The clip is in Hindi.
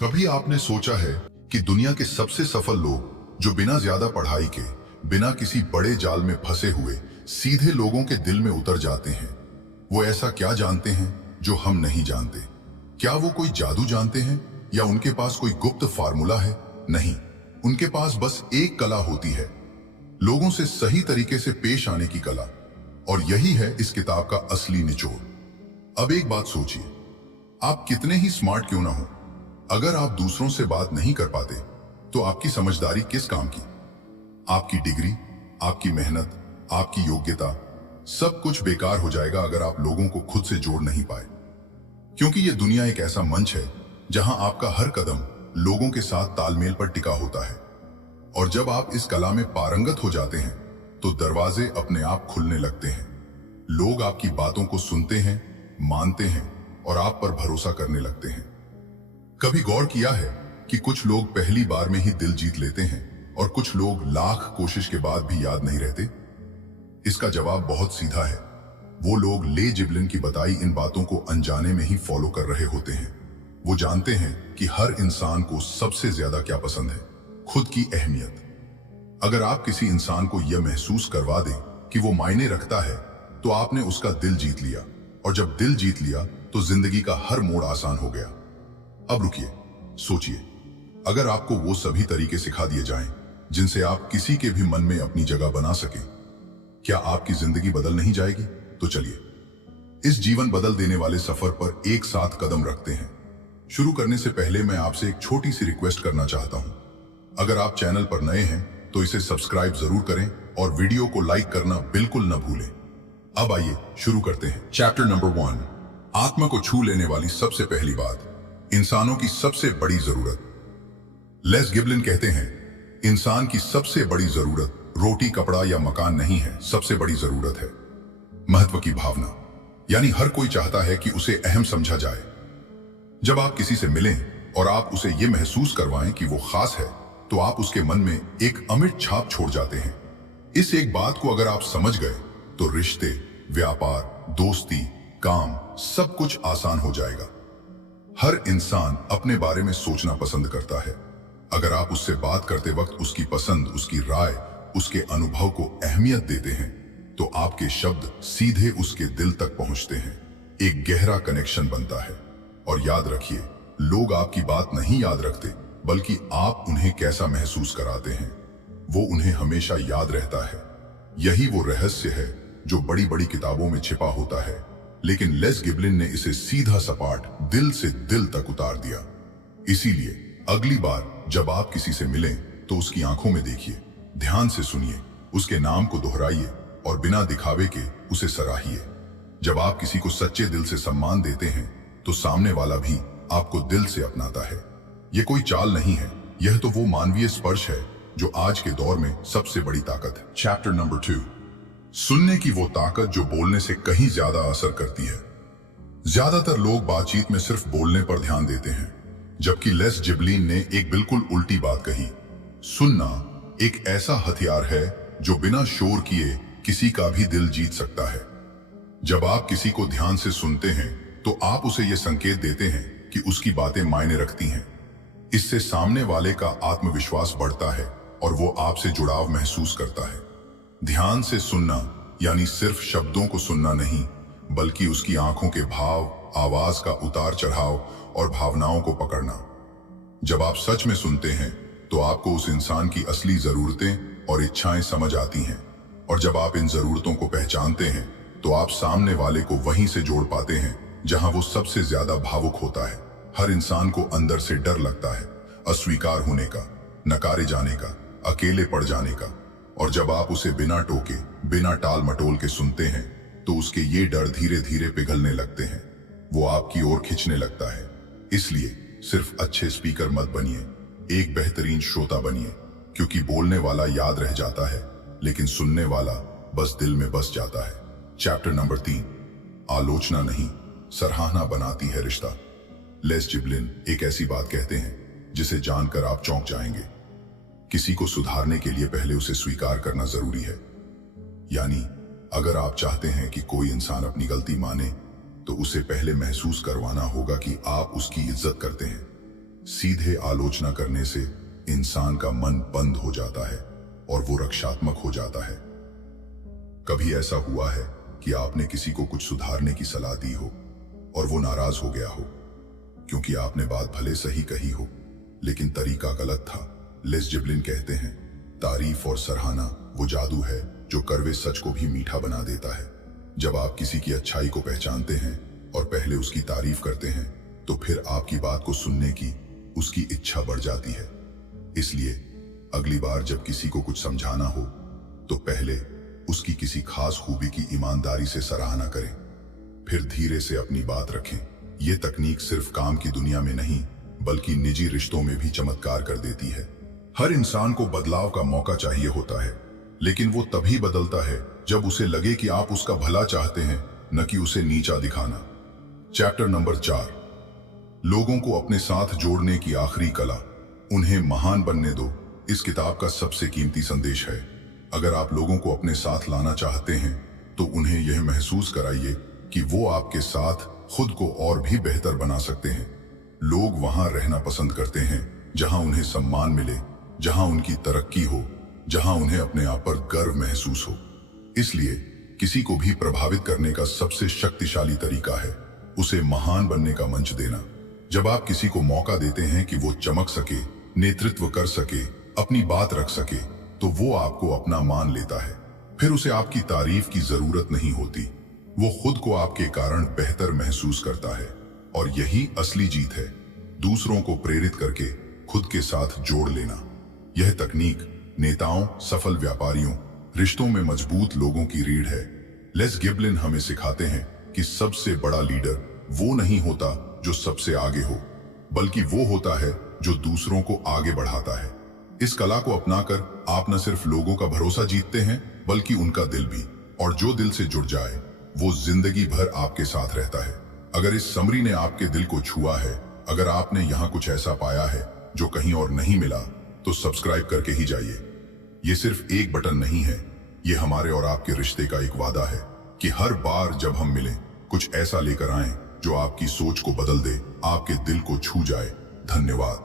कभी आपने सोचा है कि दुनिया के सबसे सफल लोग जो बिना ज्यादा पढ़ाई के, बिना किसी बड़े जाल में फंसे हुए सीधे लोगों के दिल में उतर जाते हैं? वो ऐसा क्या जानते हैं जो हम नहीं जानते? क्या वो कोई जादू जानते हैं या उनके पास कोई गुप्त फार्मूला है? नहीं, उनके पास बस एक कला होती है, लोगों से सही तरीके से पेश आने की कला। और यही है इस किताब का असली निचोड़। अब एक बात सोचिए, आप कितने ही स्मार्ट क्यों ना हो, अगर आप दूसरों से बात नहीं कर पाते तो आपकी समझदारी किस काम की? आपकी डिग्री, आपकी मेहनत, आपकी योग्यता, सब कुछ बेकार हो जाएगा अगर आप लोगों को खुद से जोड़ नहीं पाए। क्योंकि यह दुनिया एक ऐसा मंच है जहां आपका हर कदम लोगों के साथ तालमेल पर टिका होता है। और जब आप इस कला में पारंगत हो जाते हैं तो दरवाजे अपने आप खुलने लगते हैं। लोग आपकी बातों को सुनते हैं, मानते हैं और आप पर भरोसा करने लगते हैं। कभी गौर किया है कि कुछ लोग पहली बार में ही दिल जीत लेते हैं और कुछ लोग लाख कोशिश के बाद भी याद नहीं रहते? इसका जवाब बहुत सीधा है। वो लोग ले जिबलिन की बताई इन बातों को अनजाने में ही फॉलो कर रहे होते हैं। वो जानते हैं कि हर इंसान को सबसे ज्यादा क्या पसंद है, खुद की अहमियत। अगर आप किसी इंसान को यह महसूस करवा दें कि वो मायने रखता है तो आपने उसका दिल जीत लिया। और जब दिल जीत लिया तो जिंदगी का हर मोड़ आसान हो गया। अब रुकिए, सोचिए, अगर आपको वो सभी तरीके सिखा दिए जाएं जिनसे आप किसी के भी मन में अपनी जगह बना सकें, क्या आपकी जिंदगी बदल नहीं जाएगी? तो चलिए इस जीवन बदल देने वाले सफर पर एक साथ कदम रखते हैं। शुरू करने से पहले मैं आपसे एक छोटी सी रिक्वेस्ट करना चाहता हूं। अगर आप चैनल पर नए हैं तो इसे सब्सक्राइब जरूर करें और वीडियो को लाइक करना बिल्कुल न भूलें। अब आइए शुरू करते हैं। चैप्टर नंबर 1, आत्मा को छू लेने वाली सबसे पहली बात, इंसानों की सबसे बड़ी जरूरत। लेस गिबलिन कहते हैं, इंसान की सबसे बड़ी जरूरत रोटी, कपड़ा या मकान नहीं है, सबसे बड़ी जरूरत है महत्व की भावना। यानी हर कोई चाहता है कि उसे अहम समझा जाए। जब आप किसी से मिलें और आप उसे यह महसूस करवाएं कि वो खास है तो आप उसके मन में एक अमिट छाप छोड़ जाते हैं। इस एक बात को अगर आप समझ गए तो रिश्ते, व्यापार, दोस्ती, काम, सब कुछ आसान हो जाएगा। हर इंसान अपने बारे में सोचना पसंद करता है। अगर आप उससे बात करते वक्त उसकी पसंद, उसकी राय, उसके अनुभव को अहमियत देते हैं तो आपके शब्द सीधे उसके दिल तक पहुंचते हैं। एक गहरा कनेक्शन बनता है। और याद रखिए, लोग आपकी बात नहीं याद रखते, बल्कि आप उन्हें कैसा महसूस कराते हैं वो उन्हें हमेशा याद रहता है। यही वो रहस्य है जो बड़ी बड़ी किताबों में छिपा होता है, लेकिन लेस गिबलिन ने इसे सीधा सपाट दिल से दिल तक उतार दिया। इसीलिए अगली बार जब आप किसी से मिलें तो उसकी आंखों में देखिए, ध्यान से सुनिए, उसके नाम को दोहराइए और बिना दिखावे के उसे सराहिए। जब आप किसी को सच्चे दिल से सम्मान देते हैं तो सामने वाला भी आपको दिल से अपनाता है। यह कोई चाल नहीं है, यह तो वो मानवीय स्पर्श है जो आज के दौर में सबसे बड़ी ताकत है। चैप्टर नंबर 2, सुनने की वो ताकत जो बोलने से कहीं ज्यादा असर करती है। ज्यादातर लोग बातचीत में सिर्फ बोलने पर ध्यान देते हैं, जबकि लेस जिबलिन ने एक बिल्कुल उल्टी बात कही। सुनना एक ऐसा हथियार है जो बिना शोर किए किसी का भी दिल जीत सकता है। जब आप किसी को ध्यान से सुनते हैं तो आप उसे यह संकेत देते हैं कि उसकी बातें मायने रखती हैं। इससे सामने वाले का आत्मविश्वास बढ़ता है और वो आपसे जुड़ाव महसूस करता है। ध्यान से सुनना यानी सिर्फ शब्दों को सुनना नहीं, बल्कि उसकी आंखों के भाव, आवाज का उतार चढ़ाव और भावनाओं को पकड़ना। जब आप सच में सुनते हैं तो आपको उस इंसान की असली जरूरतें और इच्छाएं समझ आती हैं। और जब आप इन जरूरतों को पहचानते हैं तो आप सामने वाले को वहीं से जोड़ पाते हैं जहां वो सबसे ज्यादा भावुक होता है। हर इंसान को अंदर से डर लगता है, अस्वीकार होने का, नकारे जाने का, अकेले पड़ जाने का। और जब आप उसे बिना टोके, बिना टाल मटोल के सुनते हैं तो उसके ये डर धीरे धीरे पिघलने लगते हैं। वो आपकी ओर खिंचने लगता है। इसलिए सिर्फ अच्छे स्पीकर मत बनिए, एक बेहतरीन श्रोता बनिए, क्योंकि बोलने वाला याद रह जाता है लेकिन सुनने वाला बस दिल में बस जाता है। चैप्टर नंबर 3, आलोचना नहीं, सराहना बनाती है रिश्ता। लेस जिबलिन एक ऐसी बात कहते हैं जिसे जानकर आप चौंक जाएंगे। किसी को सुधारने के लिए पहले उसे स्वीकार करना जरूरी है। यानी अगर आप चाहते हैं कि कोई इंसान अपनी गलती माने तो उसे पहले महसूस करवाना होगा कि आप उसकी इज्जत करते हैं। सीधे आलोचना करने से इंसान का मन बंद हो जाता है और वो रक्षात्मक हो जाता है। कभी ऐसा हुआ है कि आपने किसी को कुछ सुधारने की सलाह दी हो और वो नाराज हो गया हो क्योंकि आपने बात भले सही कही हो लेकिन तरीका गलत था। लेस जिबलिन कहते हैं, तारीफ और सराहना वो जादू है जो कड़वे सच को भी मीठा बना देता है। जब आप किसी की अच्छाई को पहचानते हैं और पहले उसकी तारीफ करते हैं तो फिर आपकी बात को सुनने की उसकी इच्छा बढ़ जाती है। इसलिए अगली बार जब किसी को कुछ समझाना हो तो पहले उसकी किसी खास खूबी की ईमानदारी से सराहना करें, फिर धीरे से अपनी बात रखें। यह तकनीक सिर्फ काम की दुनिया में नहीं बल्कि निजी रिश्तों में भी चमत्कार कर देती है। हर इंसान को बदलाव का मौका चाहिए होता है, लेकिन वो तभी बदलता है जब उसे लगे कि आप उसका भला चाहते हैं, न कि उसे नीचा दिखाना। चैप्टर नंबर 4, लोगों को अपने साथ जोड़ने की आखिरी कला, उन्हें महान बनने दो। इस किताब का सबसे कीमती संदेश है, अगर आप लोगों को अपने साथ लाना चाहते हैं तो उन्हें यह महसूस कराइए कि वो आपके साथ खुद को और भी बेहतर बना सकते हैं। लोग वहां रहना पसंद करते हैं जहां उन्हें सम्मान मिले, जहां उनकी तरक्की हो, जहां उन्हें अपने आप पर गर्व महसूस हो। इसलिए किसी को भी प्रभावित करने का सबसे शक्तिशाली तरीका है उसे महान बनने का मंच देना। जब आप किसी को मौका देते हैं कि वो चमक सके, नेतृत्व कर सके, अपनी बात रख सके, तो वो आपको अपना मान लेता है। फिर उसे आपकी तारीफ की जरूरत नहीं होती, वो खुद को आपके कारण बेहतर महसूस करता है। और यही असली जीत है, दूसरों को प्रेरित करके खुद के साथ जोड़ लेना। यह तकनीक नेताओं, सफल व्यापारियों, रिश्तों में मजबूत लोगों की रीढ़ है। लेस गिबलिन हमें सिखाते हैं कि सबसे बड़ा लीडर वो नहीं होता जो सबसे आगे हो, बल्कि वो होता है जो दूसरों को आगे बढ़ाता है। इस कला को अपनाकर आप न सिर्फ लोगों का भरोसा जीतते हैं बल्कि उनका दिल भी, और जो दिल से जुड़ जाए वो जिंदगी भर आपके साथ रहता है। अगर इस समरी ने आपके दिल को छुआ है, अगर आपने यहाँ कुछ ऐसा पाया है जो कहीं और नहीं मिला, तो सब्सक्राइब करके ही जाइए। ये सिर्फ एक बटन नहीं है, ये हमारे और आपके रिश्ते का एक वादा है कि हर बार जब हम मिलें कुछ ऐसा लेकर आएं जो आपकी सोच को बदल दे, आपके दिल को छू जाए। धन्यवाद।